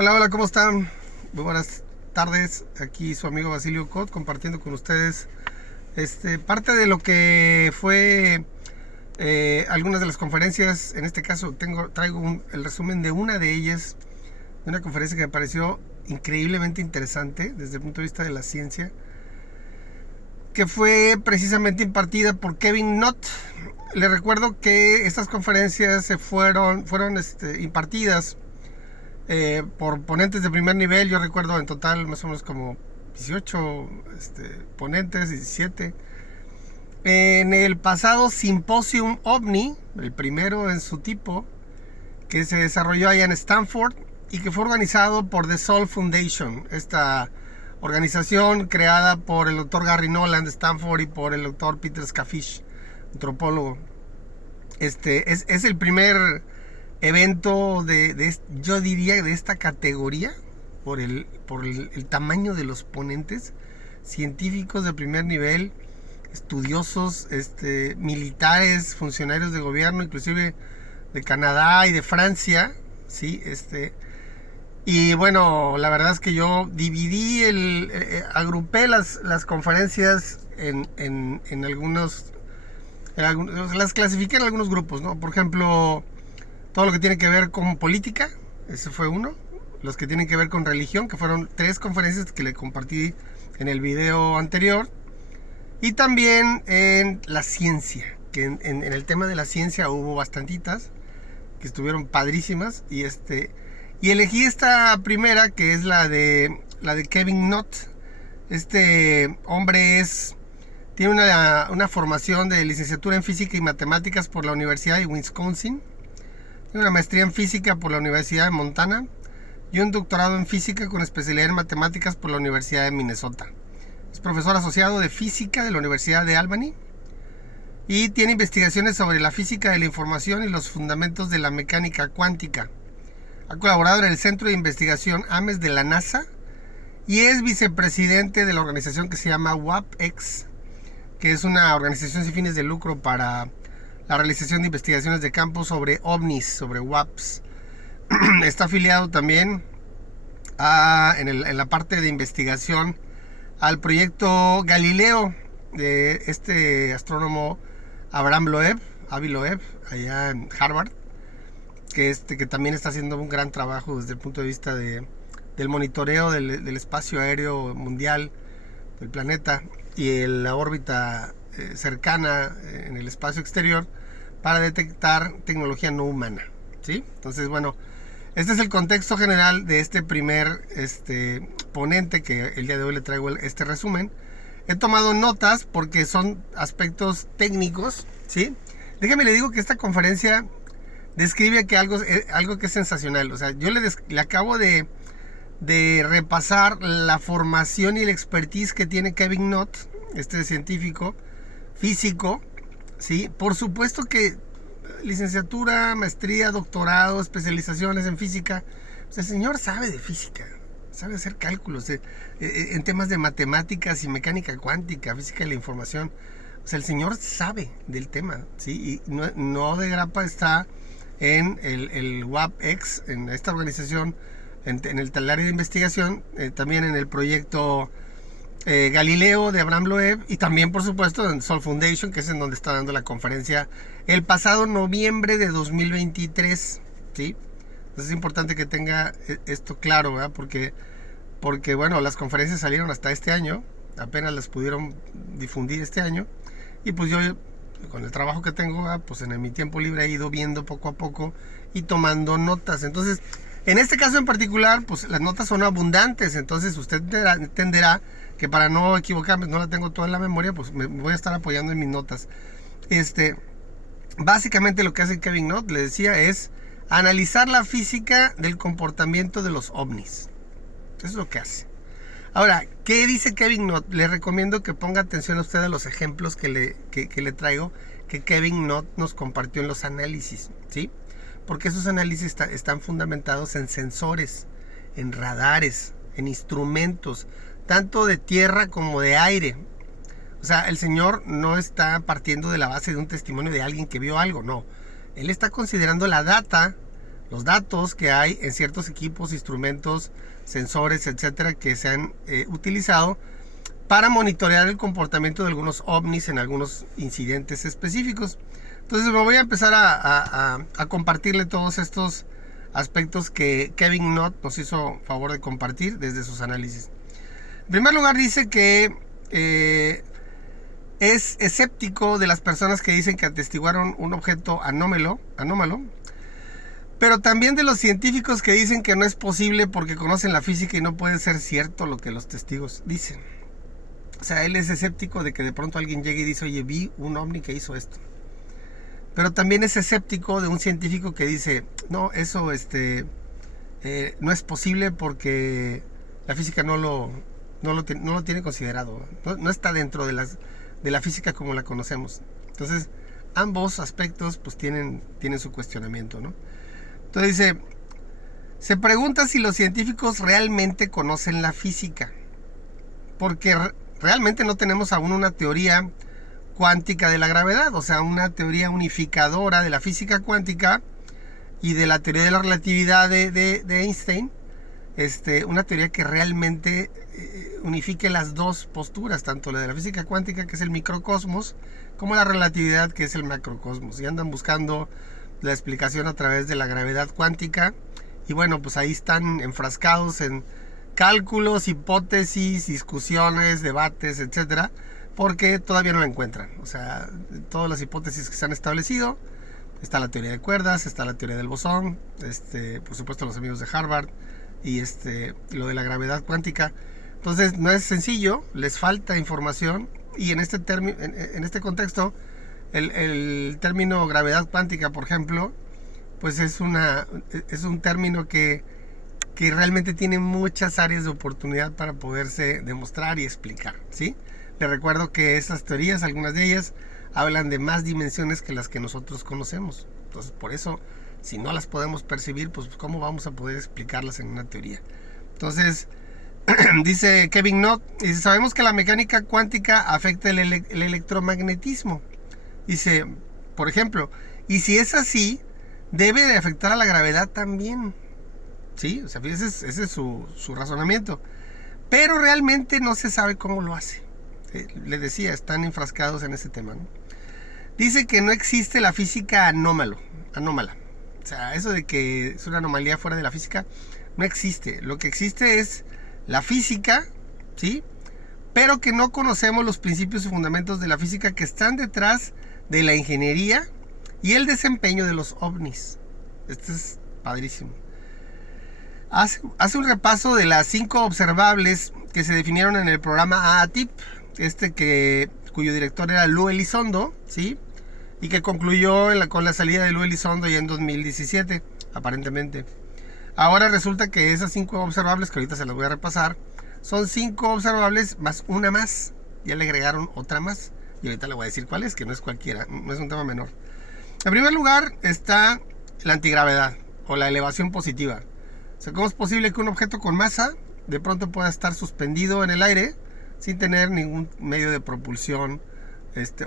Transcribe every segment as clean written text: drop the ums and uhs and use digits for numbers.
Hola, hola, ¿cómo están? Muy buenas tardes. Aquí su amigo Basilio Cot compartiendo con ustedes parte de lo que fue algunas de las conferencias. En este caso traigo el resumen de una de ellas, de una conferencia que me pareció increíblemente interesante desde el punto de vista de la ciencia, que fue precisamente impartida por Kevin Knott. Les recuerdo que estas conferencias fueron impartidas por ponentes de primer nivel. Yo recuerdo en total más o menos como 18 ponentes, 17. En el pasado Symposium OVNI, el primero en su tipo, que se desarrolló allá en Stanford y que fue organizado por The Sol Foundation, esta organización creada por el doctor Gary Nolan de Stanford y por el doctor Peter Skafish, antropólogo. Es el primer evento yo diría de esta categoría por el tamaño de los ponentes, científicos de primer nivel, estudiosos, militares, funcionarios de gobierno, inclusive de Canadá y de Francia, ¿sí? Y bueno, la verdad es que yo dividí agrupé las conferencias en algunos, las clasifiqué en algunos grupos, ¿no? Por ejemplo, todo lo que tiene que ver con política, ese fue uno. Los que tienen que ver con religión, que fueron 3 conferencias que le compartí en el video anterior. Y también en la ciencia, que en el tema de la ciencia hubo bastantitas que estuvieron padrísimas. Y elegí esta primera, que es la de Kevin Knott. Este hombre tiene una formación de licenciatura en física y matemáticas por la Universidad de Wisconsin. Tiene una maestría en física por la Universidad de Montana y un doctorado en física con especialidad en matemáticas por la Universidad de Minnesota. Es profesor asociado de física de la Universidad de Albany y tiene investigaciones sobre la física de la información y los fundamentos de la mecánica cuántica. Ha colaborado en el Centro de Investigación AMES de la NASA y es vicepresidente de la organización que se llama WAPX, que es una organización sin fines de lucro para la realización de investigaciones de campo sobre ovnis, sobre WAPs. Está afiliado también en la parte de investigación al proyecto Galileo de este astrónomo Avi Loeb, allá en Harvard, que también está haciendo un gran trabajo desde el punto de vista del monitoreo del espacio aéreo mundial del planeta y la órbita cercana en el espacio exterior para detectar tecnología no humana, ¿sí? Entonces, bueno, este es el contexto general de este primer ponente, que el día de hoy le traigo este resumen. He tomado notas porque son aspectos técnicos, ¿sí? Déjame le digo que esta conferencia describe que algo que es sensacional. O sea, yo le acabo de repasar la formación y la expertise que tiene Kevin Knott, este científico físico, ¿sí? Por supuesto que licenciatura, maestría, doctorado, especializaciones en física. O sea, el señor sabe de física, sabe hacer cálculos en temas de matemáticas y mecánica cuántica, física de la información. O sea, el señor sabe del tema, ¿sí? Y no de grapa está en el WAPX, en esta organización, en el área de investigación, también en el proyecto Galileo de Avi Loeb, y también por supuesto en Sol Foundation, que es en donde está dando la conferencia el pasado noviembre de 2023, ¿sí? Entonces es importante que tenga esto claro, ¿verdad? Porque bueno, las conferencias salieron hasta este año, apenas las pudieron difundir este año, y pues yo con el trabajo que tengo, ¿verdad? Pues en mi tiempo libre he ido viendo poco a poco y tomando notas. Entonces, en este caso en particular, pues las notas son abundantes, entonces usted entenderá que para no equivocarme, no la tengo toda en la memoria, pues me voy a estar apoyando en mis notas. Básicamente lo que hace Kevin Knott, le decía, es analizar la física del comportamiento de los ovnis. Eso es lo que hace. Ahora, ¿qué dice Kevin Knott? Le recomiendo que ponga atención a usted a los ejemplos que le traigo, que Kevin Knott nos compartió en los análisis, ¿sí? Porque esos análisis están fundamentados en sensores, en radares, en instrumentos, tanto de tierra como de aire. O sea, el señor no está partiendo de la base de un testimonio de alguien que vio algo, no. Él está considerando la data los datos que hay en ciertos equipos, instrumentos, sensores, etcétera, que se han utilizado para monitorear el comportamiento de algunos ovnis en algunos incidentes específicos. Entonces me voy a empezar a compartirle todos estos aspectos que Kevin Knott nos hizo favor de compartir desde sus análisis. En primer lugar, dice que es escéptico de las personas que dicen que atestiguaron un objeto anómalo, pero también de los científicos que dicen que no es posible porque conocen la física y no puede ser cierto lo que los testigos dicen. O sea, él es escéptico de que de pronto alguien llegue y dice, oye, vi un ovni que hizo esto. Pero también es escéptico de un científico que dice, no, eso no es posible porque la física no lo tiene considerado. No está dentro de la física como la conocemos. Entonces, ambos aspectos pues tienen su cuestionamiento, ¿no? Entonces dice, se pregunta si los científicos realmente conocen la física. Porque realmente no tenemos aún una teoría cuántica de la gravedad, o sea, una teoría unificadora de la física cuántica y de la teoría de la relatividad de Einstein, una teoría que realmente unifique las dos posturas, tanto la de la física cuántica, que es el microcosmos, como la relatividad, que es el macrocosmos, y andan buscando la explicación a través de la gravedad cuántica, y bueno, pues ahí están enfrascados en cálculos, hipótesis, discusiones, debates, etcétera, porque todavía no la encuentran. O sea, todas las hipótesis que se han establecido, está la teoría de cuerdas, está la teoría del bosón, por supuesto los amigos de Harvard, y lo de la gravedad cuántica. Entonces no es sencillo, les falta información, y en este contexto el término gravedad cuántica, por ejemplo, pues es un término que realmente tiene muchas áreas de oportunidad para poderse demostrar y explicar, ¿sí? Les recuerdo que esas teorías, algunas de ellas, hablan de más dimensiones que las que nosotros conocemos. Entonces, por eso, si no las podemos percibir, pues ¿cómo vamos a poder explicarlas en una teoría? Entonces, dice Kevin Knott, dice, sabemos que la mecánica cuántica afecta el electromagnetismo. Dice, por ejemplo, y si es así, debe de afectar a la gravedad también. ¿Sí? O sea, ese es su razonamiento. Pero realmente no se sabe cómo lo hace. Le decía, están enfrascados en ese tema, ¿no? Dice que no existe la física anómala. O sea, eso de que es una anomalía fuera de la física, no existe. Lo que existe es la física, ¿sí? Pero que no conocemos los principios y fundamentos de la física que están detrás de la ingeniería y el desempeño de los ovnis. Esto es padrísimo. Hace un repaso de las 5 observables que se definieron en el programa AATIP, cuyo director era Lou Elizondo, ¿sí? Y que concluyó con la salida de Lou Elizondo ya en 2017, aparentemente. Ahora resulta que esas 5 observables, que ahorita se las voy a repasar, son 5 observables más una más. Ya le agregaron otra más, y ahorita le voy a decir cuál es, que no es cualquiera, no es un tema menor. En primer lugar está la antigravedad, o la elevación positiva. O sea, ¿cómo es posible que un objeto con masa de pronto pueda estar suspendido en el aire sin tener ningún medio de propulsión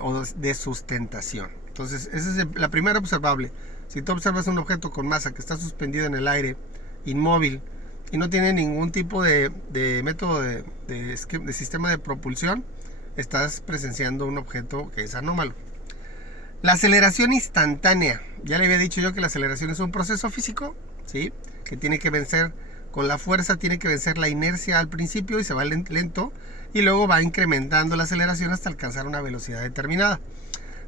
o de sustentación? Entonces, esa es la primera observable. Si tú observas un objeto con masa que está suspendido en el aire, inmóvil, y no tiene ningún tipo de método de sistema de propulsión, estás presenciando un objeto que es anómalo. La aceleración instantánea. Ya le había dicho yo que la aceleración es un proceso físico, ¿sí? Que tiene que vencer con la fuerza, tiene que vencer la inercia al principio y se va lento, y luego va incrementando la aceleración hasta alcanzar una velocidad determinada.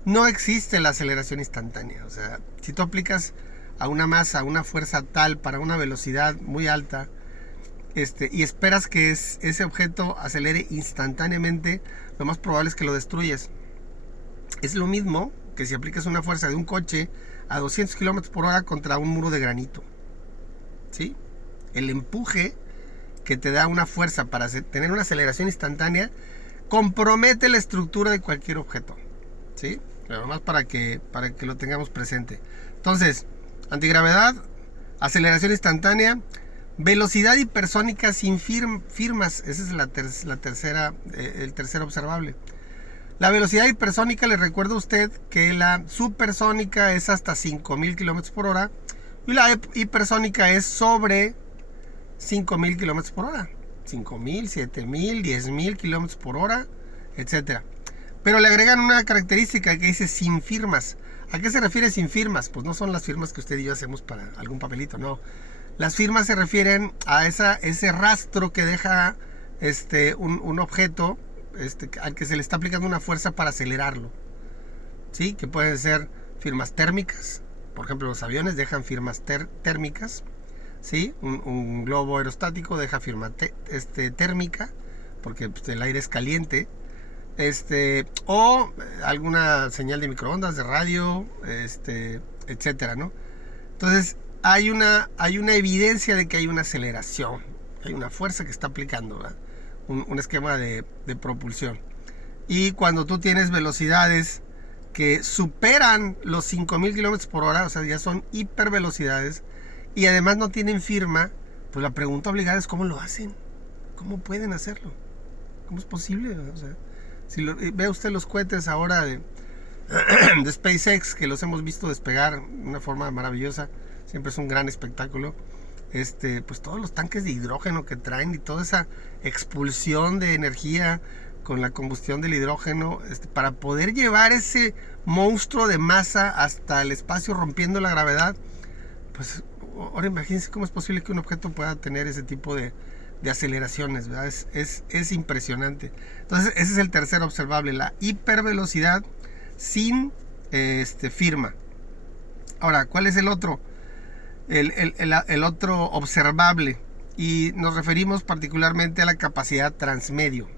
No existe la aceleración instantánea. O sea, si tú aplicas a una masa una fuerza tal para una velocidad muy alta, y esperas que ese objeto acelere instantáneamente, lo más probable es que lo destruyes. Es lo mismo que si aplicas una fuerza de un coche a 200 km por hora contra un muro de granito, ¿sí? El empuje que te da una fuerza para tener una aceleración instantánea compromete la estructura de cualquier objeto, ¿sí? Pero nomás para que lo tengamos presente. Entonces, antigravedad, aceleración instantánea, velocidad hipersónica sin firmas. Esa es el tercer observable. La velocidad hipersónica, le recuerdo a usted que la supersónica es hasta 5000 km por hora, Y la hipersónica es sobre 5.000 kilómetros por hora. 5.000, 7.000, 10.000 kilómetros por hora, etc. Pero le agregan una característica que dice sin firmas. ¿A qué se refiere sin firmas? Pues no son las firmas que usted y yo hacemos para algún papelito, no. Las firmas se refieren a ese rastro que deja un objeto al que se le está aplicando una fuerza para acelerarlo. ¿Sí? Que pueden ser firmas térmicas. Por ejemplo, los aviones dejan firmas térmicas. ¿Sí? Un globo aerostático deja firma térmica, porque pues, el aire es caliente. O alguna señal de microondas, de radio, etcétera, ¿no? Entonces, hay una evidencia de que hay una aceleración, hay una fuerza que está aplicando, ¿verdad? Un esquema de propulsión. Y cuando tú tienes velocidades que superan los 5.000 kilómetros por hora, o sea, ya son hipervelocidades, y además no tienen firma, pues la pregunta obligada es ¿cómo lo hacen? ¿Cómo pueden hacerlo? ¿Cómo es posible? O sea, si ve usted los cohetes ahora de SpaceX, que los hemos visto despegar de una forma maravillosa, siempre es un gran espectáculo. Pues todos los tanques de hidrógeno que traen y toda esa expulsión de energía con la combustión del hidrógeno, para poder llevar ese monstruo de masa hasta el espacio rompiendo la gravedad, pues ahora imagínense cómo es posible que un objeto pueda tener ese tipo de aceleraciones, ¿verdad? Es impresionante. Entonces ese es el tercer observable, la hipervelocidad sin firma. Ahora, ¿cuál es el otro? El otro observable, y nos referimos particularmente a la capacidad transmedio.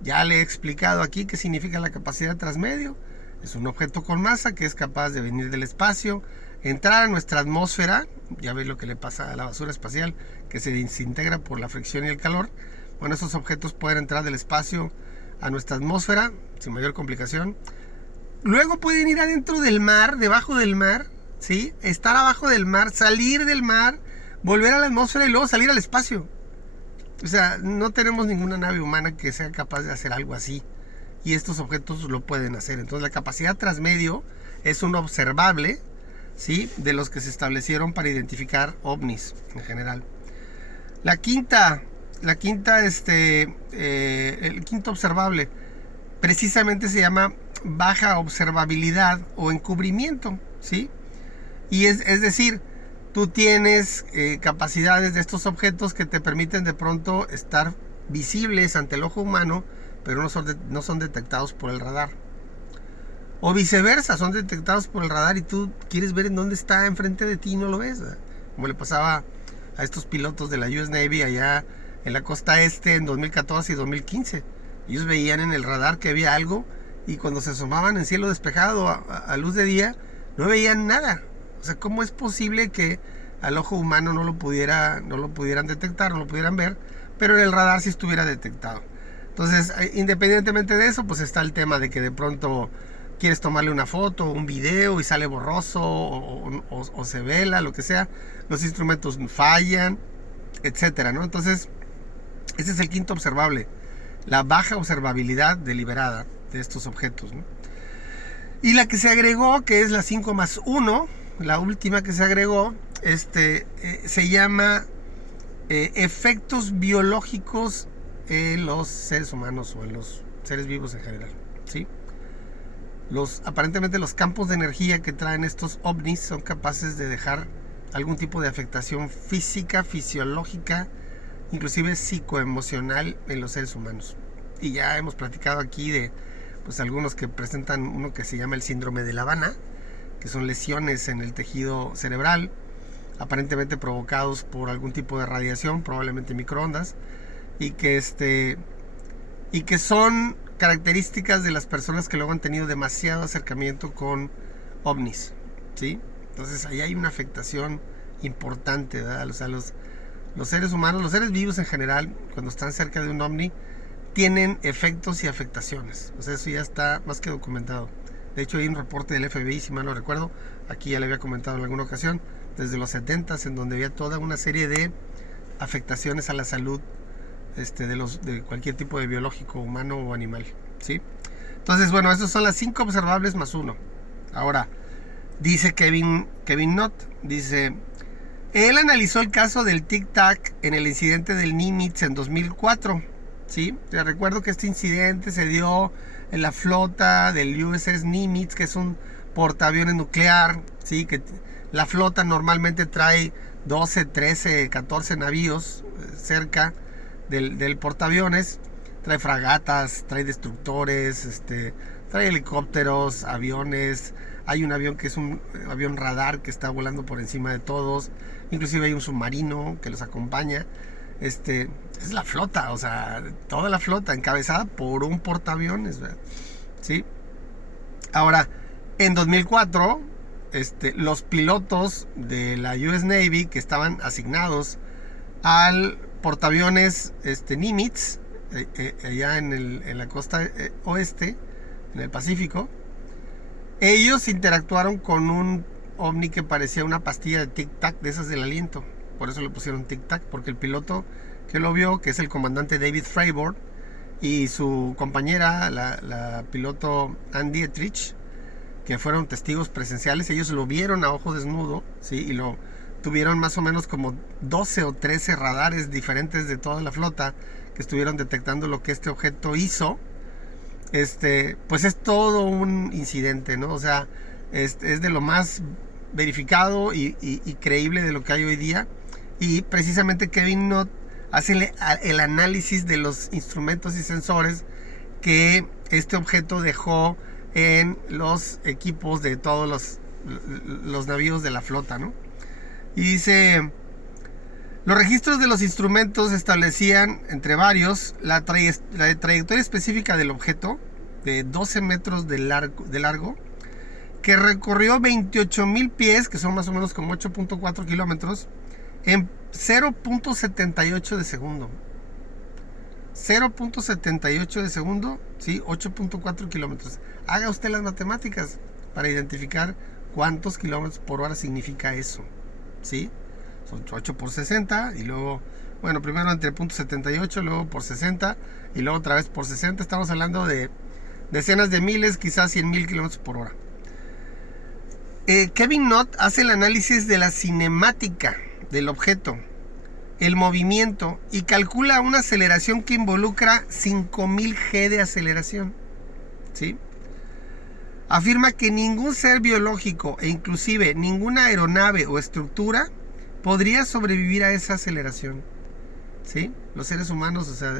Ya le he explicado aquí qué significa la capacidad transmedio. Es un objeto con masa que es capaz de venir del espacio, entrar a nuestra atmósfera. Ya ves lo que le pasa a la basura espacial, que se desintegra por la fricción y el calor. Bueno, esos objetos pueden entrar del espacio a nuestra atmósfera sin mayor complicación. Luego pueden ir adentro del mar, debajo del mar, ¿sí? Estar abajo del mar, salir del mar, volver a la atmósfera y luego salir al espacio. O sea, no tenemos ninguna nave humana que sea capaz de hacer algo así, y estos objetos lo pueden hacer. Entonces la capacidad transmedio es un observable, ¿sí?, de los que se establecieron para identificar ovnis en general. El quinto observable precisamente se llama baja observabilidad o encubrimiento, ¿sí? Y es decir, tú tienes capacidades de estos objetos que te permiten de pronto estar visibles ante el ojo humano, pero no son detectados por el radar. O viceversa, son detectados por el radar y tú quieres ver en dónde está enfrente de ti y no lo ves, ¿verdad? Como le pasaba a estos pilotos de la US Navy allá en la costa este en 2014 y 2015. Ellos veían en el radar que había algo, y cuando se asomaban en cielo despejado a luz de día, no veían nada. O sea, ¿cómo es posible que al ojo humano no lo pudieran detectar, no lo pudieran ver, pero en el radar sí estuviera detectado? Entonces, independientemente de eso, pues está el tema de que de pronto quieres tomarle una foto, un video y sale borroso o se vela, lo que sea. Los instrumentos fallan, etcétera, ¿no? Entonces, ese es el quinto observable, la baja observabilidad deliberada de estos objetos, ¿no? Y la que se agregó, que es la 5+1, la última que se agregó, se llama efectos biológicos en los seres humanos o en los seres vivos en general, ¿sí? Aparentemente los campos de energía que traen estos ovnis son capaces de dejar algún tipo de afectación física, fisiológica, inclusive psicoemocional en los seres humanos. Y ya hemos platicado aquí de pues algunos que presentan uno que se llama el síndrome de La Habana, que son lesiones en el tejido cerebral, aparentemente provocados por algún tipo de radiación, probablemente microondas, y que son características de las personas que luego han tenido demasiado acercamiento con ovnis, ¿sí? Entonces ahí hay una afectación importante, ¿verdad? O sea, los seres humanos, los seres vivos en general, cuando están cerca de un ovni, tienen efectos y afectaciones. O sea, eso ya está más que documentado. De hecho, hay un reporte del FBI, si mal no recuerdo, aquí ya le había comentado en alguna ocasión, desde los 70s, en donde había toda una serie de afectaciones a la salud de cualquier tipo de biológico, humano o animal, ¿sí? Entonces, bueno, esos son las 5 observables más 1. Ahora, Dice Kevin Knott, dice, él analizó el caso del Tic Tac en el incidente del Nimitz en 2004. ¿Sí? Te recuerdo que este incidente se dio en la flota del USS Nimitz, que es un portaaviones nuclear, ¿sí? Que la flota normalmente trae 12, 13, 14 navíos cerca del portaaviones. Trae fragatas, trae destructores, trae helicópteros, aviones. Hay un avión que es un avión radar que está volando por encima de todos. Inclusive hay un submarino que los acompaña. Es la flota, o sea, toda la flota encabezada por un portaaviones, ¿verdad? ¿Sí? Ahora, en 2004, los pilotos de la US Navy que estaban asignados al portaaviones Nimitz, allá en la costa oeste, en el Pacífico, ellos interactuaron con un ovni que parecía una pastilla de Tic Tac, de esas del aliento. Por eso le pusieron Tic Tac, porque el piloto que lo vio, que es el comandante David Fravor, y su compañera, la piloto Ann Dietrich, que fueron testigos presenciales, ellos lo vieron a ojo desnudo, ¿sí? Y lo tuvieron más o menos como 12 o 13 radares diferentes de toda la flota que estuvieron detectando lo que este objeto hizo. Pues es todo un incidente, ¿no? O sea, es de lo más verificado y creíble de lo que hay hoy día. Y precisamente Kevin Knott hace el análisis de los instrumentos y sensores que este objeto dejó en los equipos de todos los navíos de la flota, ¿no? Y dice, los registros de los instrumentos establecían, entre varios, la trayectoria específica del objeto de 12 metros de largo, que recorrió 28,000 pies, que son más o menos como 8.4 kilómetros, en 0.78 de segundo. 0.78 de segundo, ¿sí? 8.4 kilómetros. Haga usted las matemáticas para identificar cuántos kilómetros por hora significa eso, ¿sí? Son 8 por 60 y luego, bueno, primero entre 0.78, luego por 60 y luego otra vez por 60. Estamos hablando de decenas de miles, quizás 100,000 kilómetros por hora. Kevin Knott hace el análisis de la cinemática del objeto, el movimiento, y calcula una aceleración que involucra 5,000 G de aceleración, ¿sí? Afirma que ningún ser biológico e inclusive ninguna aeronave o estructura podría sobrevivir a esa aceleración, ¿sí? Los seres humanos, o sea,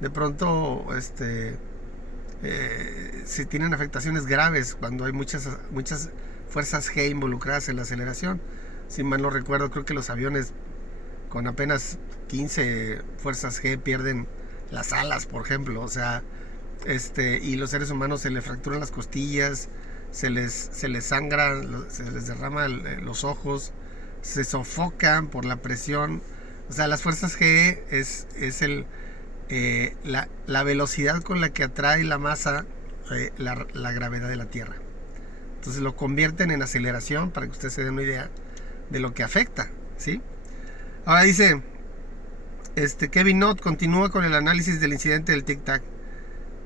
de pronto si tienen afectaciones graves cuando hay muchas fuerzas G involucradas en la aceleración. Si mal no recuerdo, creo que los aviones con apenas 15 fuerzas G pierden las alas, por ejemplo. O sea, y los seres humanos se les fracturan las costillas, se les sangra, se les derrama los ojos, se sofocan por la presión. O sea, las fuerzas G es la velocidad con la que atrae la masa la gravedad de la Tierra. Entonces lo convierten en aceleración para que usted se dé una idea de lo que afecta, ¿sí? Ahora dice, Kevin Knott continúa con el análisis del incidente del Tic Tac,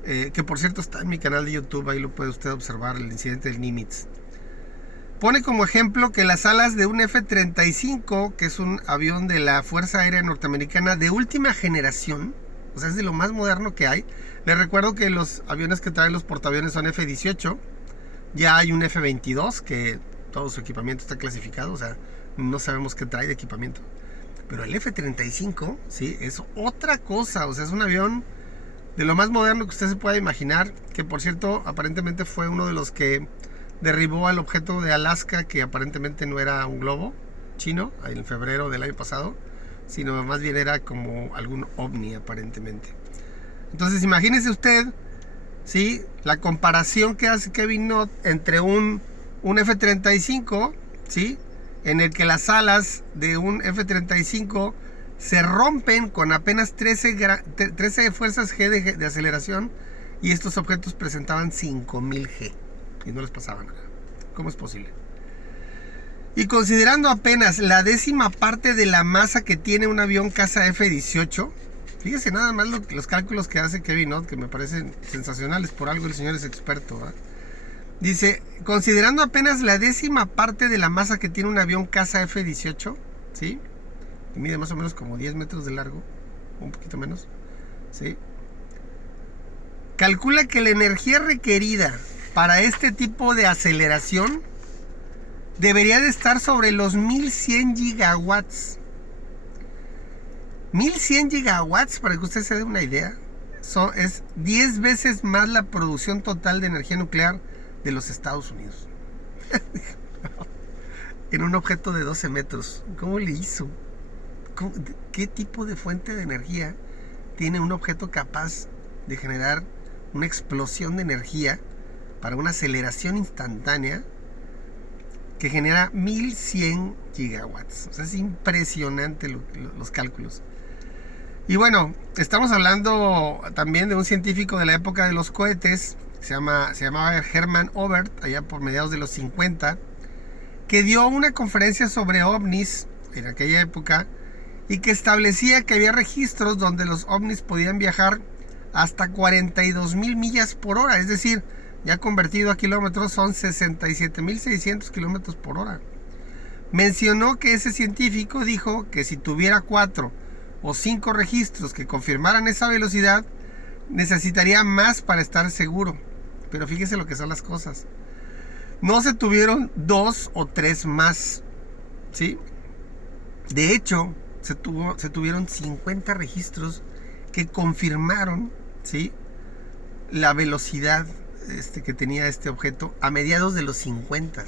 que por cierto está en mi canal de YouTube, ahí lo puede usted observar, el incidente del Nimitz. Pone como ejemplo que las alas de un F-35, que es un avión de la Fuerza Aérea Norteamericana de última generación, o sea, es de lo más moderno que hay. Les recuerdo que los aviones que traen los portaaviones son F-18, ya hay un F-22 que todo su equipamiento está clasificado, o sea, no sabemos qué trae de equipamiento. Pero el F-35, sí, es otra cosa, o sea, es un avión de lo más moderno que usted se pueda imaginar, que por cierto, aparentemente fue uno de los que derribó al objeto de Alaska, que aparentemente no era un globo chino, en febrero del año pasado, sino más bien era como algún ovni, aparentemente. Entonces, imagínese usted, ¿sí?, la comparación que hace Kevin Knott entre un F-35, ¿sí?, en el que las alas de un F-35 se rompen con apenas 13 fuerzas G de aceleración, y estos objetos presentaban 5,000 G y no les pasaba nada. ¿Cómo es posible? Y considerando apenas la 10ª parte de la masa que tiene un avión caza F-18, fíjese nada más los cálculos que hace Kevin Knott, que me parecen sensacionales. Por algo el señor es experto, ¿eh? Dice, considerando apenas la 10ª parte de la masa que tiene un avión caza F-18, ¿sí? Que mide más o menos como 10 metros de largo, un poquito menos, ¿sí? Calcula que la energía requerida para este tipo de aceleración debería de estar sobre los 1100 gigawatts. 1100 gigawatts, para que usted se dé una idea, es 10 veces más la producción total de energía nuclear de los Estados Unidos. En un objeto de 12 metros. ¿Cómo le hizo? ¿Qué tipo de fuente de energía tiene un objeto capaz de generar una explosión de energía para una aceleración instantánea que genera 1100 gigawatts? O sea, es impresionante los cálculos. Y bueno, estamos hablando también de un científico de la época de los cohetes, se llamaba Hermann Oberth, allá por mediados de los 50, que dio una conferencia sobre ovnis en aquella época y que establecía que había registros donde los ovnis podían viajar hasta 42,000 millas por hora, es decir, ya convertido a kilómetros son 67,600 kilómetros por hora. Mencionó que ese científico dijo que si tuviera 4 o 5 registros que confirmaran esa velocidad, necesitaría más para estar seguro. Pero fíjese lo que son las cosas. No se tuvieron 2 o 3 más, ¿sí? De hecho, se tuvieron 50 registros que confirmaron, ¿sí?, la velocidad que tenía este objeto a mediados de los 50.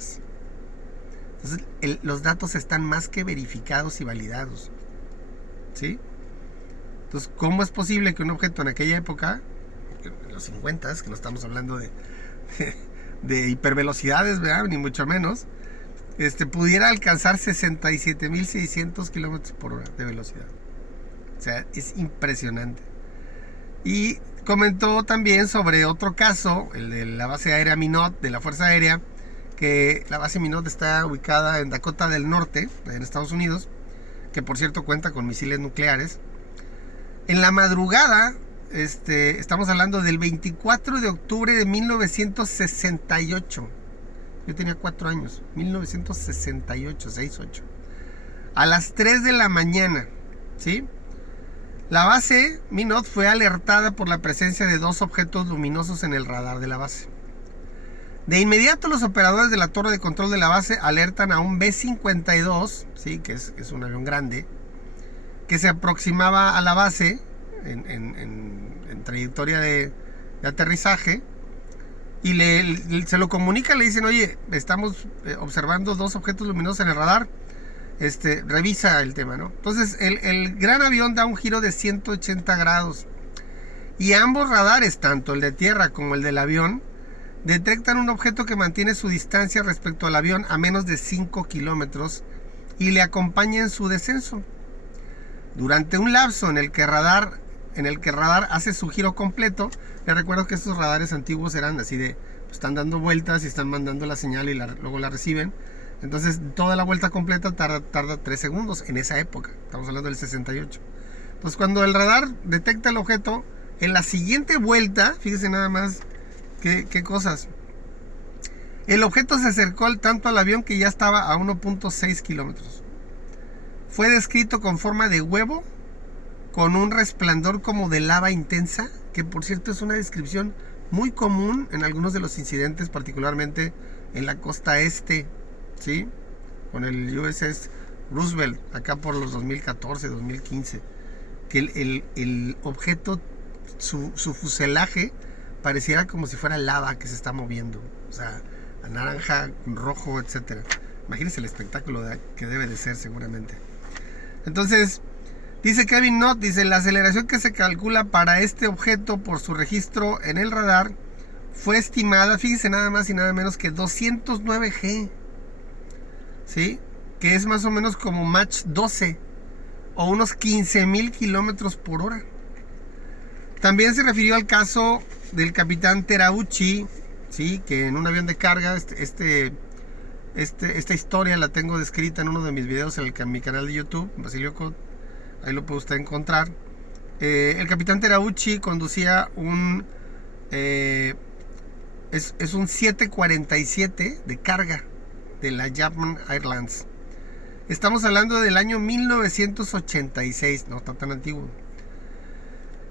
Entonces, los datos están más que verificados y validados, ¿sí? Entonces, ¿cómo es posible que un objeto en aquella época, en los 50, que no estamos hablando de hipervelocidades, ¿verdad?, ni mucho menos, pudiera alcanzar 67,600 kilómetros por hora de velocidad? O sea, es impresionante. Y comentó también sobre otro caso, el de la base aérea Minot de la Fuerza Aérea, que la base Minot está ubicada en Dakota del Norte, en Estados Unidos, que por cierto cuenta con misiles nucleares. En la madrugada, estamos hablando del 24 de octubre de 1968. Yo tenía 4 años, 1968, 68. A las 3 de la mañana, ¿sí?, la base Minot fue alertada por la presencia de 2 objetos luminosos en el radar de la base. De inmediato los operadores de la torre de control de la base alertan a un B-52, ¿sí?, que es un avión grande, que se aproximaba a la base en trayectoria de aterrizaje, y se lo comunica, le dicen, oye, estamos observando 2 objetos luminosos en el radar, revisa el tema, ¿no? Entonces el gran avión da un giro de 180 grados y ambos radares, tanto el de tierra como el del avión, detectan un objeto que mantiene su distancia respecto al avión a menos de 5 kilómetros y le acompaña en su descenso. Durante un lapso en el que el radar hace su giro completo, les recuerdo que estos radares antiguos eran así de, pues, están dando vueltas y están mandando la señal y luego la reciben. Entonces toda la vuelta completa tarda 3 segundos en esa época. Estamos hablando del 68. Entonces cuando el radar detecta el objeto, en la siguiente vuelta, fíjese nada más qué cosas. El objeto se acercó tanto al avión que ya estaba a 1.6 kilómetros. Fue descrito con forma de huevo, con un resplandor como de lava intensa, que por cierto es una descripción muy común en algunos de los incidentes, particularmente en la costa este, ¿sí?, con el USS Roosevelt, acá por los 2014, 2015, que el objeto, su fuselaje, pareciera como si fuera lava que se está moviendo, o sea, a naranja, rojo, etcétera. Imagínense el espectáculo que debe de ser seguramente. Entonces, dice Kevin Knott, dice, la aceleración que se calcula para este objeto por su registro en el radar fue estimada, fíjense, nada más y nada menos que 209 G, ¿sí?, que es más o menos como Mach 12 o unos 15,000 kilómetros por hora. También se refirió al caso del capitán Terauchi, ¿sí?, que en un avión de carga, esta historia la tengo descrita en uno de mis videos en mi canal de YouTube, Basilio Cod, ahí lo puede usted encontrar. El capitán Terauchi conducía un es un 747 de carga de la Japan Airlines. Estamos hablando del año 1986, no está tan antiguo.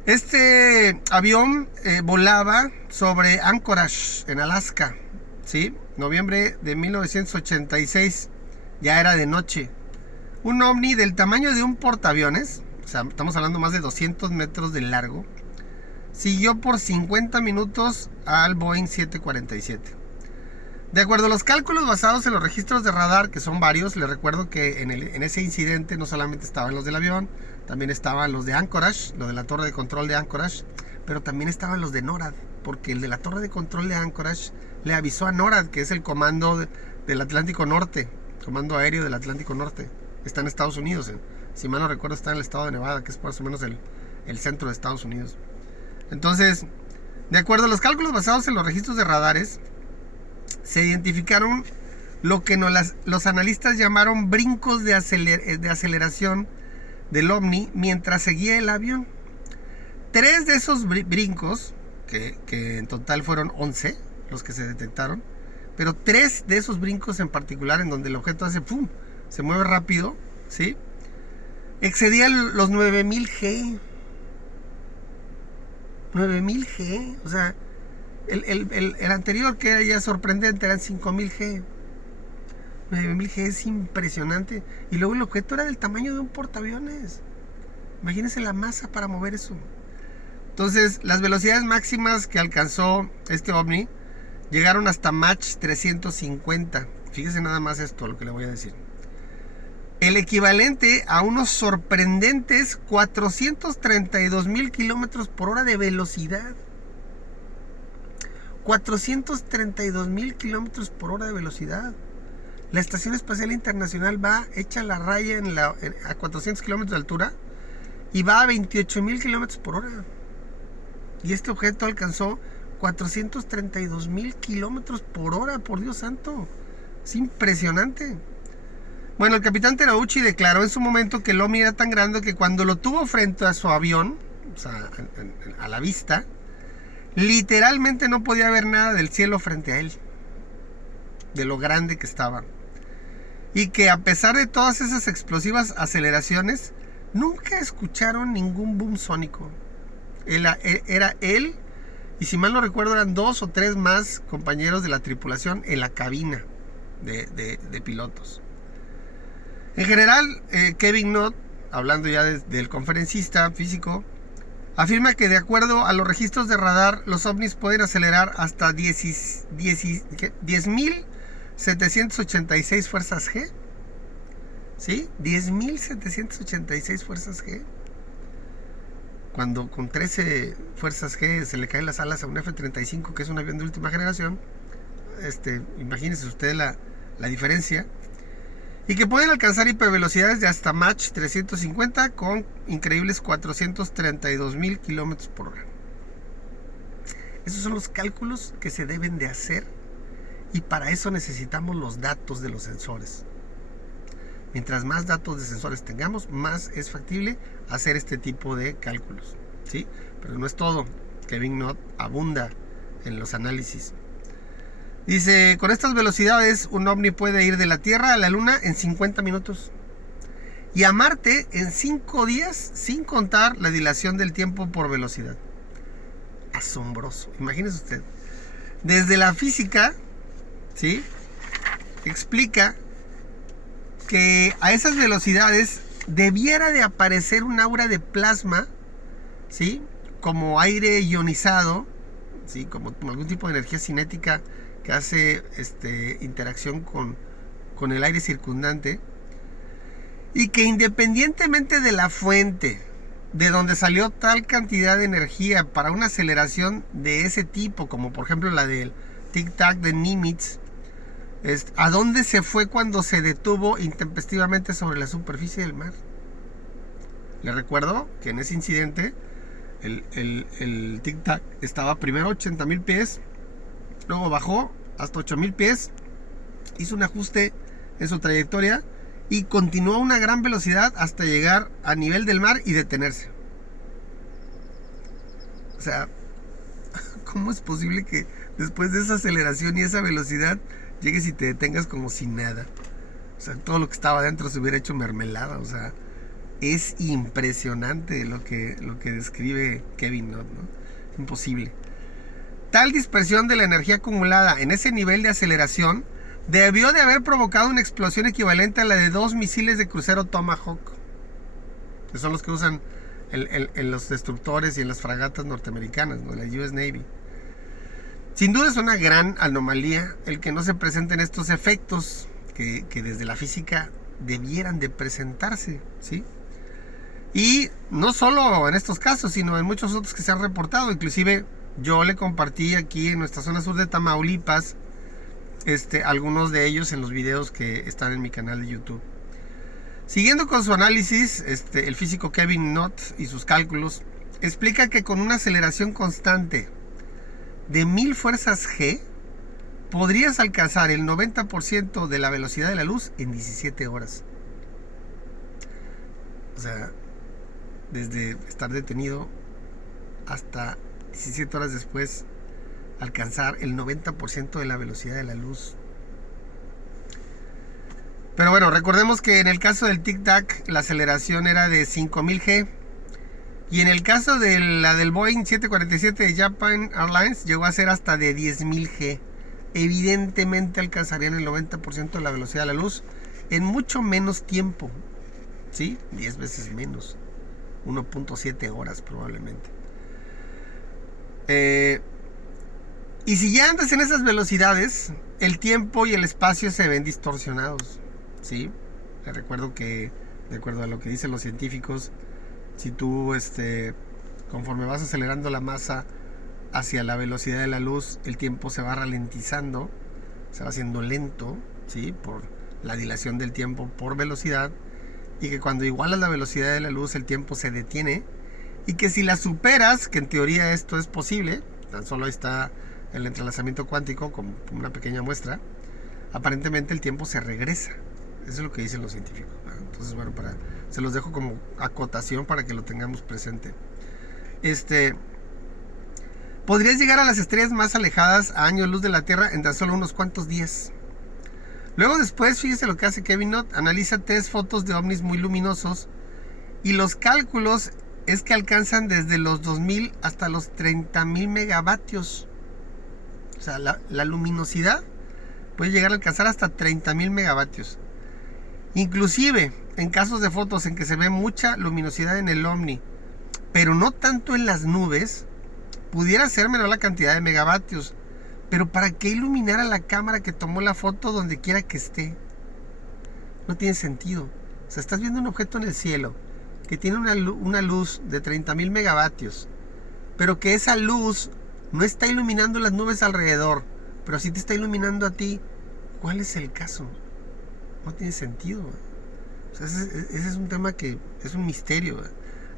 Este avión volaba sobre Anchorage, en Alaska, ¿sí? Noviembre de 1986, ya era de noche. Un ovni del tamaño de un portaaviones, o sea, estamos hablando más de 200 metros de largo, siguió por 50 minutos al Boeing 747. De acuerdo a los cálculos basados en los registros de radar, que son varios, les recuerdo que en ese incidente no solamente estaban los del avión, también estaban los de Anchorage, los de la torre de control de Anchorage, pero también estaban los de NORAD, porque el de la torre de control de Anchorage le avisó a NORAD, que es el comando del Atlántico Norte, comando aéreo del Atlántico Norte. Está en Estados Unidos, si mal no recuerdo está en el estado de Nevada, que es más o menos el centro de Estados Unidos. Entonces, de acuerdo a los cálculos basados en los registros de radares, se identificaron lo que los analistas llamaron brincos de aceleración del ovni mientras seguía el avión. 3 de esos brincos, que en total fueron 11 los que se detectaron, pero 3 de esos brincos en particular, en donde el objeto hace ¡pum!, se mueve rápido, ¿sí?, excedían los 9000 G. 9000 G, o sea, el anterior, que era ya sorprendente, eran 5000 G. 9000 G es impresionante. Y luego el objeto era del tamaño de un portaaviones. Imagínense la masa para mover eso. Entonces, las velocidades máximas que alcanzó este ovni llegaron hasta Mach 350. Fíjese nada más esto, lo que le voy a decir. El equivalente a unos sorprendentes 432,000 kilómetros por hora de velocidad. 432,000 kilómetros por hora de velocidad. La Estación Espacial Internacional va hecha la raya a 400 kilómetros de altura y va a 28,000 kilómetros por hora. Y este objeto alcanzó 432,000 kilómetros por hora, por Dios santo. Es impresionante. Bueno, el capitán Terauchi declaró en su momento que el ovni era tan grande que cuando lo tuvo frente a su avión, o sea, a la vista, literalmente no podía ver nada del cielo frente a él, de lo grande que estaba. Y que a pesar de todas esas explosivas aceleraciones, nunca escucharon ningún boom sónico. Era él, y si mal no recuerdo, eran 2 o 3 más compañeros de la tripulación en la cabina de pilotos. En general, Kevin Knott, hablando ya del conferencista físico, afirma que de acuerdo a los registros de radar, los ovnis pueden acelerar hasta 10,786 fuerzas G. ¿Sí? 10,786 fuerzas G. Cuando con 13 fuerzas G se le caen las alas a un F-35, que es un avión de última generación, imagínense usted la diferencia. Y que pueden alcanzar hipervelocidades de hasta Mach 350 con increíbles 432,000 kilómetros por hora. Esos son los cálculos que se deben de hacer, y para eso necesitamos los datos de los sensores. Mientras más datos de sensores tengamos, más es factible hacer este tipo de cálculos, ¿sí? Pero no es todo. Kevin Knott abunda en los análisis. Dice, con estas velocidades un ovni puede ir de la Tierra a la Luna en 50 minutos y a Marte en 5 días, sin contar la dilación del tiempo por velocidad. Asombroso, imagínese usted. Desde la física, ¿sí?, explica que a esas velocidades debiera de aparecer un aura de plasma, ¿sí?, como aire ionizado, ¿sí?, como algún tipo de energía cinética que hace interacción con el aire circundante, y que independientemente de la fuente de donde salió tal cantidad de energía para una aceleración de ese tipo, como por ejemplo la del Tic Tac de Nimitz, ¿a dónde se fue cuando se detuvo intempestivamente sobre la superficie del mar? Le recuerdo que en ese incidente el Tic Tac estaba primero a 80,000 pies, luego bajó hasta 8,000 pies, hizo un ajuste en su trayectoria y continuó a una gran velocidad hasta llegar a nivel del mar y detenerse. O sea, ¿cómo es posible que después de esa aceleración y esa velocidad, llegues y te detengas como si nada. O sea, todo lo que estaba adentro se hubiera hecho mermelada. O sea, es impresionante lo que describe Kevin Knott, ¿no? Imposible. Tal dispersión de la energía acumulada en ese nivel de aceleración debió de haber provocado una explosión equivalente a la de 2 misiles de crucero Tomahawk, que son los que usan en los destructores y en las fragatas norteamericanas, ¿no? La US Navy. Sin duda es una gran anomalía el que no se presenten estos efectos que desde la física debieran de presentarse, ¿sí? Y no solo en estos casos, sino en muchos otros que se han reportado. Inclusive yo le compartí aquí en nuestra zona sur de Tamaulipas algunos de ellos en los videos que están en mi canal de YouTube. Siguiendo con su análisis, el físico Kevin Knott y sus cálculos explica que con una aceleración constante de 1000 fuerzas G podrías alcanzar el 90% de la velocidad de la luz en 17 horas. O sea, desde estar detenido hasta 17 horas después alcanzar el 90% de la velocidad de la luz. Pero bueno, recordemos que en el caso del Tic Tac la aceleración era de 5000 G. Y en el caso de la del Boeing 747 de Japan Airlines llegó a ser hasta de 10.000 G. Evidentemente alcanzarían el 90% de la velocidad de la luz en mucho menos tiempo. ¿Sí? 10 veces menos. 1.7 horas probablemente. Y si ya andas en esas velocidades, el tiempo y el espacio se ven distorsionados. ¿Sí? Les recuerdo que, de acuerdo a lo que dicen los científicos, si tú conforme vas acelerando la masa hacia la velocidad de la luz, el tiempo se va ralentizando, se va haciendo lento, ¿sí? Por la dilación del tiempo por velocidad, y que cuando igualas la velocidad de la luz el tiempo se detiene, y que si la superas, que en teoría esto es posible, tan solo ahí está el entrelazamiento cuántico como una pequeña muestra, aparentemente el tiempo se regresa. Eso es lo que dicen los científicos, ¿no? Entonces, bueno, se los dejo como acotación para que lo tengamos presente. Podrías llegar a las estrellas más alejadas a años luz de la Tierra en tan solo unos cuantos días. Luego después, fíjese lo que hace Kevin Knott, analiza 3 fotos de ovnis muy luminosos y los cálculos es que alcanzan desde los 2000 hasta los 30.000 megavatios. O sea, la luminosidad puede llegar a alcanzar hasta 30.000 megavatios. Inclusive en casos de fotos en que se ve mucha luminosidad en el ovni, pero no tanto en las nubes, pudiera ser menor la cantidad de megavatios. Pero ¿para qué iluminar a la cámara que tomó la foto donde quiera que esté? No tiene sentido. O sea, estás viendo un objeto en el cielo que tiene una luz de 30.000 megavatios, pero que esa luz no está iluminando las nubes alrededor, pero sí te está iluminando a ti. ¿Cuál es el caso? No tiene sentido. O sea, ese es un tema que es un misterio.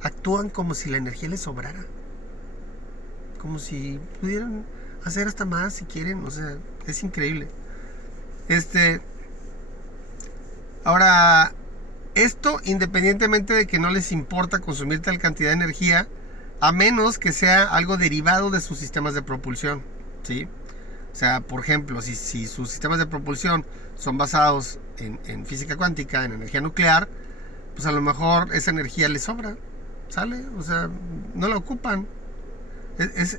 Actúan como si la energía les sobrara, como si pudieran hacer hasta más si quieren. O sea, es increíble. Ahora, esto independientemente de que no les importa consumir tal cantidad de energía, a menos que sea algo derivado de sus sistemas de propulsión, ¿sí? O sea, por ejemplo, si sus sistemas de propulsión son basados en física cuántica, en energía nuclear, pues a lo mejor esa energía les sobra, ¿sale? O sea, no la ocupan. Es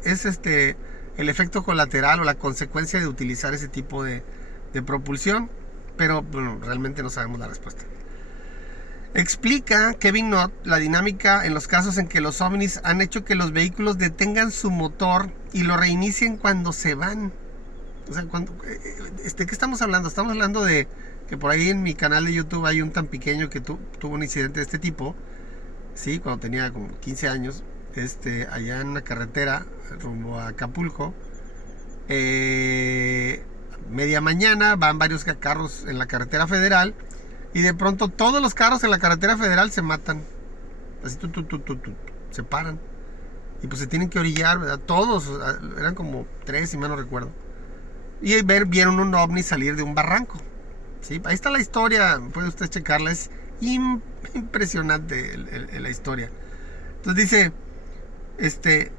el efecto colateral o la consecuencia de utilizar ese tipo de propulsión, pero bueno, realmente no sabemos la respuesta. Explica Kevin Knott la dinámica en los casos en que los ovnis han hecho que los vehículos detengan su motor y lo reinicien cuando se van. O sea, ¿qué estamos hablando? Estamos hablando de que por ahí en mi canal de YouTube hay un tan pequeño que tuvo un incidente de este tipo, ¿sí? Cuando tenía como 15 años, allá en una carretera rumbo a Acapulco. Media mañana van varios carros en la carretera federal y de pronto todos los carros en la carretera federal se matan. Así se paran. Y pues se tienen que orillar, ¿verdad? Todos, eran como 3 si mal no recuerdo. Y vieron un ovni salir de un barranco, ¿sí? Ahí está la historia, puede usted checarla, es impresionante la historia. Entonces dice,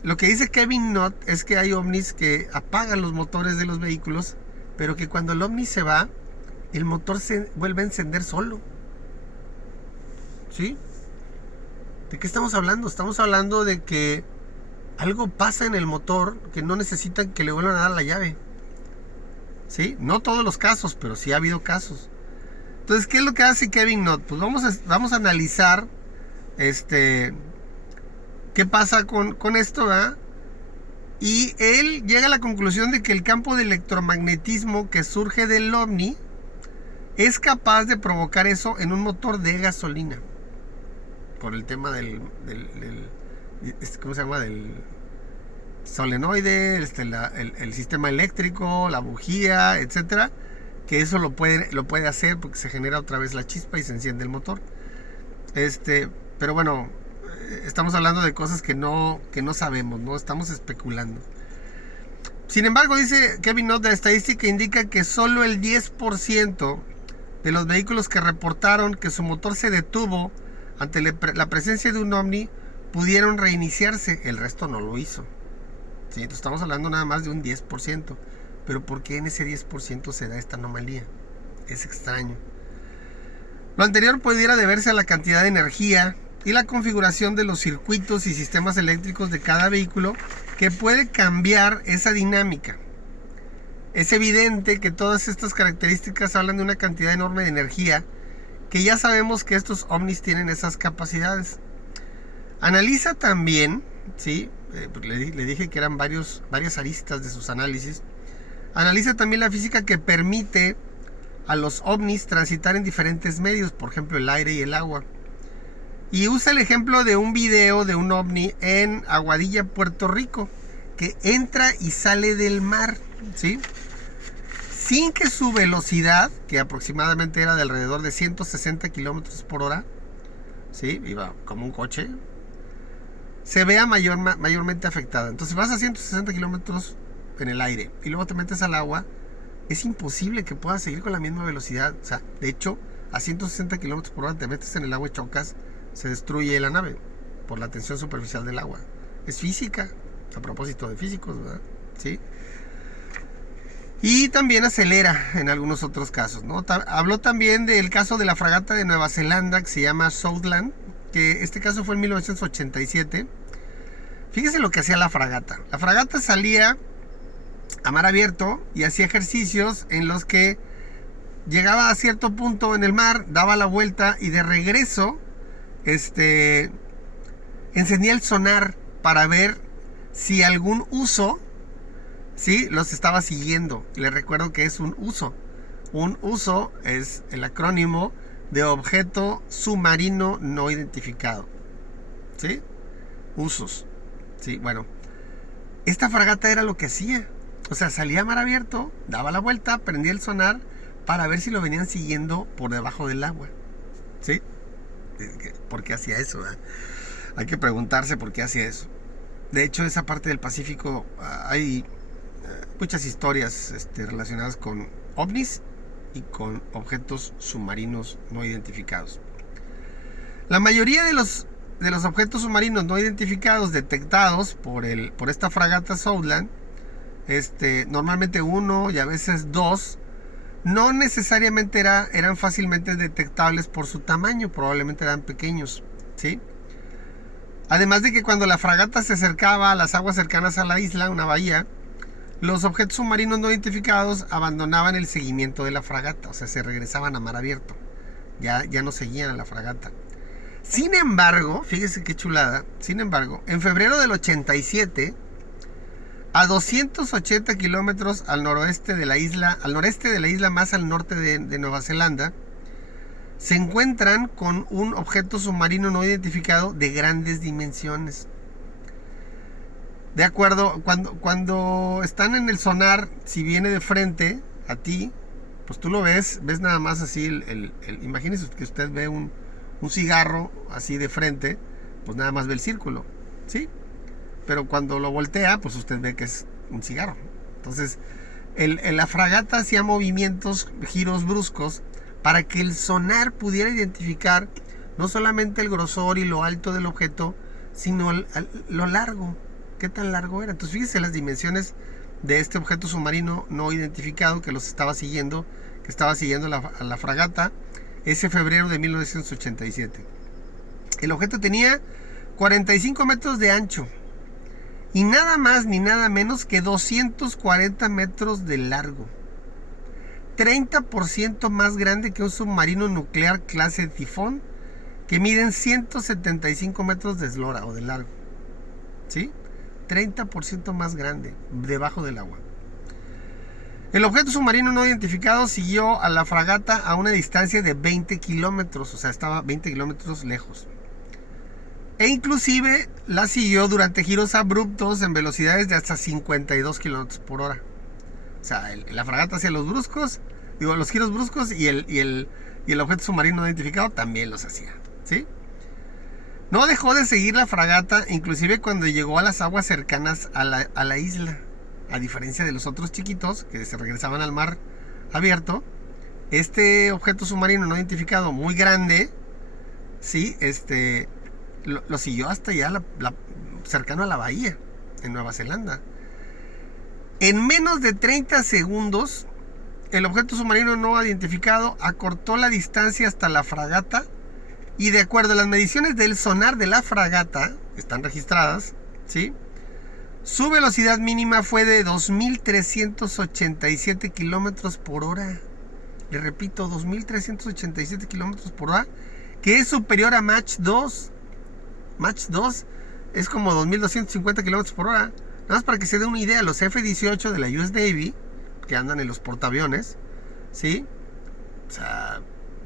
Lo que dice Kevin Knott es que hay ovnis que apagan los motores de los vehículos, pero que cuando el ovni se va, el motor se vuelve a encender solo. ¿Sí? ¿De qué estamos hablando? Estamos hablando de que algo pasa en el motor que no necesitan que le vuelvan a dar la llave. ¿Sí? No todos los casos, pero sí ha habido casos. Entonces, ¿qué es lo que hace Kevin Knott? Pues vamos a analizar qué pasa con esto, ¿verdad? Y él llega a la conclusión de que el campo de electromagnetismo que surge del ovni es capaz de provocar eso en un motor de gasolina. Por el tema ¿cómo se llama? Del solenoide, el sistema eléctrico, la bujía, etcétera, que eso lo puede hacer porque se genera otra vez la chispa y se enciende el motor. Pero bueno, estamos hablando de cosas que no sabemos, no estamos especulando. Sin embargo, dice Kevin Knott, la estadística indica que solo el 10% de los vehículos que reportaron que su motor se detuvo ante la presencia de un ovni pudieron reiniciarse, el resto no lo hizo. ¿Sí? Entonces estamos hablando nada más de un 10%. Pero ¿por qué en ese 10% se da esta anomalía? Es extraño. Lo anterior pudiera deberse a la cantidad de energía y la configuración de los circuitos y sistemas eléctricos de cada vehículo que puede cambiar esa dinámica. Es evidente que todas estas características hablan de una cantidad enorme de energía, que ya sabemos que estos ovnis tienen esas capacidades. Analiza también, ¿sí? Le dije que eran varias aristas de sus análisis. Analiza también la física que permite a los ovnis transitar en diferentes medios, por ejemplo el aire y el agua. Y usa el ejemplo de un video de un ovni en Aguadilla, Puerto Rico, que entra y sale del mar, ¿sí? Sin que su velocidad, que aproximadamente era de alrededor de 160 kilómetros por hora, ¿sí? Iba como un coche, se vea mayormente afectada. Entonces vas a 160 kilómetros en el aire y luego te metes al agua, es imposible que puedas seguir con la misma velocidad. O sea, de hecho, a 160 kilómetros por hora te metes en el agua y chocas, se destruye la nave por la tensión superficial del agua. Es física, a propósito de físicos, ¿verdad? ¿Sí? Y también acelera en algunos otros casos, ¿no? Habló también del caso de la fragata de Nueva Zelanda que se llama Southland, que este caso fue en 1987. Fíjese lo que hacía la fragata. La fragata salía a mar abierto y hacía ejercicios en los que llegaba a cierto punto en el mar, daba la vuelta y de regreso encendía el sonar para ver si algún uso, ¿sí?, los estaba siguiendo. Les recuerdo que es un uso. Un uso es el acrónimo de objeto submarino no identificado. ¿Sí? Usos. Sí, bueno. Esta fragata era lo que hacía. O sea, salía a mar abierto, daba la vuelta, prendía el sonar para ver si lo venían siguiendo por debajo del agua. ¿Sí? ¿Por qué hacía eso? Hay que preguntarse por qué hacía eso. De hecho, esa parte del Pacífico hay muchas historias relacionadas con ovnis y con objetos submarinos no identificados. La mayoría de los objetos submarinos no identificados detectados por esta fragata Southland, normalmente uno y a veces dos, no necesariamente eran fácilmente detectables por su tamaño, probablemente eran pequeños, ¿sí? Además de que cuando la fragata se acercaba a las aguas cercanas a la isla, una bahía, los objetos submarinos no identificados abandonaban el seguimiento de la fragata, o sea, se regresaban a mar abierto, ya no seguían a la fragata. Sin embargo, fíjese qué chulada, en febrero del 87, a 280 kilómetros al noreste de la isla más al norte de Nueva Zelanda, se encuentran con un objeto submarino no identificado de grandes dimensiones. De acuerdo, cuando están en el sonar, si viene de frente a ti, pues tú lo ves nada más así, imagínese que usted ve un cigarro así de frente, pues nada más ve el círculo, ¿sí? Pero cuando lo voltea, pues usted ve que es un cigarro. Entonces, la fragata hacía movimientos, giros bruscos, para que el sonar pudiera identificar no solamente el grosor y lo alto del objeto, sino lo largo. ¿Qué tan largo era? Entonces fíjese las dimensiones de este objeto submarino no identificado que los estaba siguiendo, que estaba siguiendo a la fragata ese febrero de 1987. El objeto tenía 45 metros de ancho y nada más ni nada menos que 240 metros de largo. 30% más grande que un submarino nuclear clase Tifón, que miden 175 metros de eslora o de largo. ¿Sí? 30% más grande, debajo del agua. El objeto submarino no identificado siguió a la fragata a una distancia de 20 kilómetros, o sea, estaba 20 kilómetros lejos. E inclusive la siguió durante giros abruptos en velocidades de hasta 52 kilómetros por hora. O sea, la fragata hacía los giros bruscos y el objeto submarino no identificado también los hacía, ¿sí? No dejó de seguir la fragata, inclusive cuando llegó a las aguas cercanas a la isla. A diferencia de los otros chiquitos que se regresaban al mar abierto, este objeto submarino no identificado muy grande, ¿sí? Lo siguió hasta ya cercano a la bahía, en Nueva Zelanda. En menos de 30 segundos, el objeto submarino no identificado acortó la distancia hasta la fragata y, de acuerdo a las mediciones del sonar de la fragata, que están registradas, ¿sí?, su velocidad mínima fue de 2.387 kilómetros por hora. Le repito, 2.387 kilómetros por hora, que es superior a Mach 2. Mach 2 es como 2.250 kilómetros por hora. Nada más para que se dé una idea, los F-18 de la US Navy, que andan en los portaaviones, ¿sí? O sea,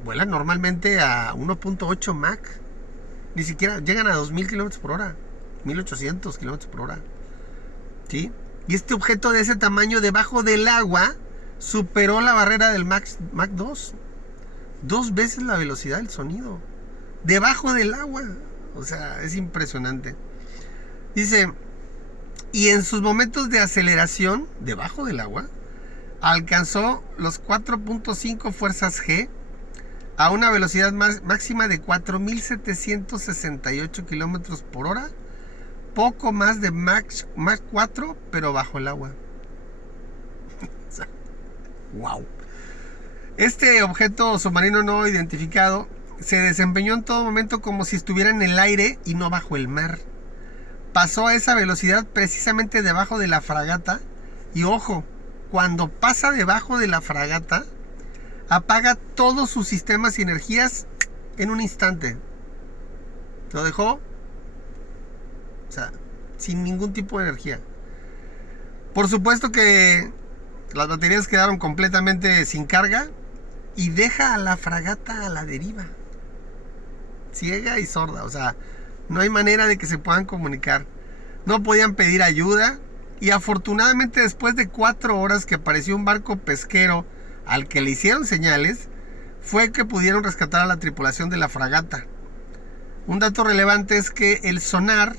vuelan normalmente a 1.8 Mach. Ni siquiera llegan a 2.000 kilómetros por hora. 1.800 kilómetros por hora. ¿Sí? Y este objeto de ese tamaño debajo del agua superó la barrera del Mach 2. 2 veces la velocidad del sonido. Debajo del agua. O sea, es impresionante. Dice, y en sus momentos de aceleración, debajo del agua, alcanzó los 4.5 fuerzas G a una velocidad máxima de 4.768 kilómetros por hora. Poco más de Mach 4, pero bajo el agua. Wow. Este objeto submarino no identificado se desempeñó en todo momento como si estuviera en el aire y no bajo el mar. Pasó a esa velocidad precisamente debajo de la fragata. Y ojo, cuando pasa debajo de la fragata, apaga todos sus sistemas y energías en un instante. Lo dejó, o sea, sin ningún tipo de energía. Por supuesto que las baterías quedaron completamente sin carga y deja a la fragata a la deriva, ciega y sorda. O sea, no hay manera de que se puedan comunicar. No podían pedir ayuda. Y afortunadamente, después de 4 horas que apareció un barco pesquero al que le hicieron señales, fue que pudieron rescatar a la tripulación de la fragata. Un dato relevante es que el sonar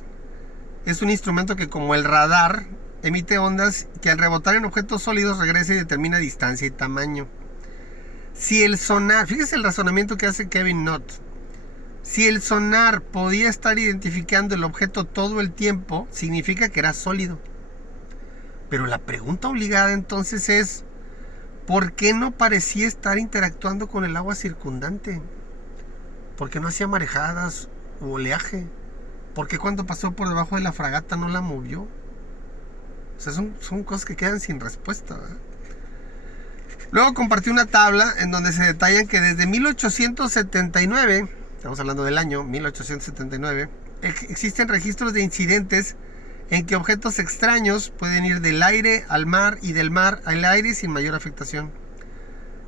es un instrumento que, como el radar, emite ondas que al rebotar en objetos sólidos regresa y determina distancia y tamaño. Si el sonar, fíjese el razonamiento que hace Kevin Knott. Si el sonar podía estar identificando el objeto todo el tiempo, significa que era sólido. Pero la pregunta obligada entonces es, ¿por qué no parecía estar interactuando con el agua circundante? ¿Por qué no hacía marejadas u oleaje? ¿Por qué cuando pasó por debajo de la fragata no la movió? O sea, son cosas que quedan sin respuesta, ¿verdad? Luego compartí una tabla en donde se detallan que desde 1879, estamos hablando del año 1879, existen registros de incidentes en que objetos extraños pueden ir del aire al mar y del mar al aire sin mayor afectación.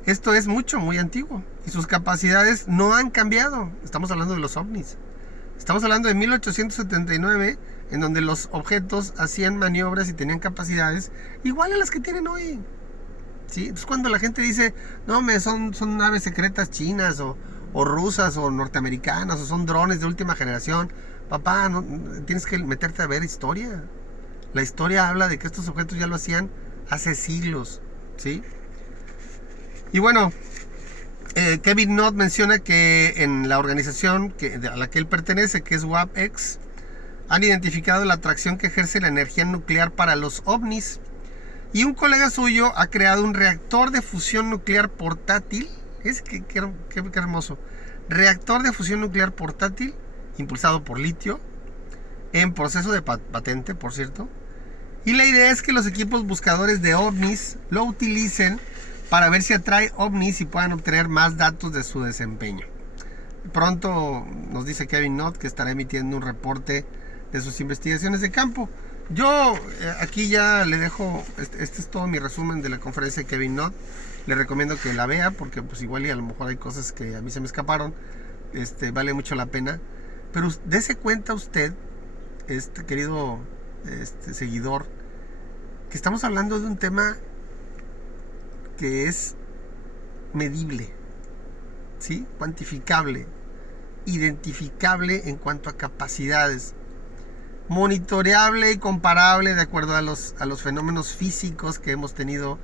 Esto es muy antiguo y sus capacidades no han cambiado. Estamos hablando de los ovnis. Estamos hablando de 1879, en donde los objetos hacían maniobras y tenían capacidades igual a las que tienen hoy. ¿Sí? Entonces, cuando la gente dice, no, son naves secretas chinas o rusas o norteamericanas o son drones de última generación, papá, no, tienes que meterte a ver historia. La historia habla de que estos objetos ya lo hacían hace siglos, ¿sí? Y bueno, Kevin Knott menciona que en la organización a la que él pertenece, que es WAPX, han identificado la atracción que ejerce la energía nuclear para los ovnis. Y un colega suyo ha creado un reactor de fusión nuclear portátil. Qué hermoso. Reactor de fusión nuclear portátil, impulsado por litio, en proceso de patente, por cierto. Y la idea es que los equipos buscadores de ovnis lo utilicen para ver si atrae ovnis y puedan obtener más datos de su desempeño. Pronto nos dice Kevin Knott que estará emitiendo un reporte de sus investigaciones de campo. Yo aquí ya le dejo, este es todo mi resumen de la conferencia de Kevin Knott. Le recomiendo que la vea porque pues igual y a lo mejor hay cosas que a mí se me escaparon. Vale mucho la pena. Pero dése cuenta usted, querido seguidor, que estamos hablando de un tema que es medible, ¿sí? Cuantificable, identificable en cuanto a capacidades, monitoreable y comparable de acuerdo a los fenómenos físicos que hemos tenido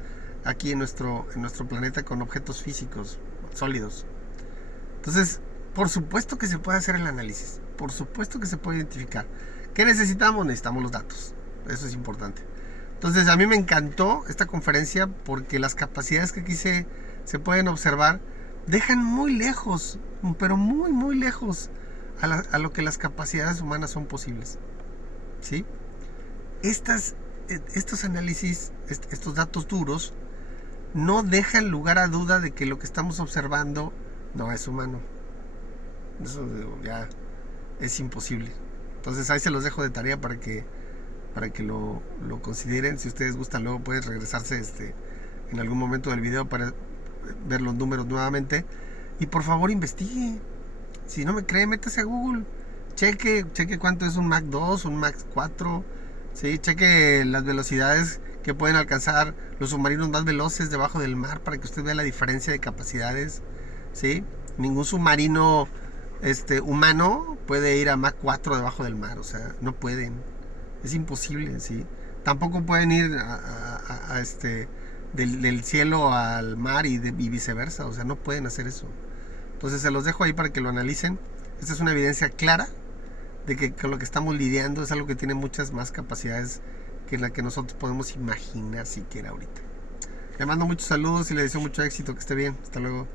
aquí en nuestro planeta con objetos físicos sólidos. Entonces, por supuesto que se puede hacer el análisis, por supuesto que se puede identificar. ¿Qué necesitamos? Necesitamos los datos, eso es importante. Entonces, a mí me encantó esta conferencia porque las capacidades que aquí se pueden observar dejan muy lejos, pero muy, muy lejos a lo que las capacidades humanas son posibles, ¿sí? Estos análisis, estos datos duros, no dejan lugar a duda de que lo que estamos observando no es humano. Eso ya es imposible. Entonces ahí se los dejo de tarea para que lo consideren. Si ustedes gustan, luego pueden regresarse en algún momento del video para ver los números nuevamente. Y por favor investigue. Si no me cree, métase a Google. Cheque cuánto es un Mach 2, un Mach 4. ¿Sí? Cheque las velocidades que pueden alcanzar los submarinos más veloces debajo del mar para que usted vea la diferencia de capacidades. ¿Sí? Ningún submarino humano puede ir a Mach 4 debajo del mar. O sea, no pueden. Es imposible, ¿sí? Tampoco pueden ir del cielo al mar y viceversa. O sea, no pueden hacer eso. Entonces se los dejo ahí para que lo analicen. Esta es una evidencia clara de que con lo que estamos lidiando es algo que tiene muchas más capacidades que la que nosotros podemos imaginar siquiera ahorita. Le mando muchos saludos y le deseo mucho éxito. Que esté bien. Hasta luego.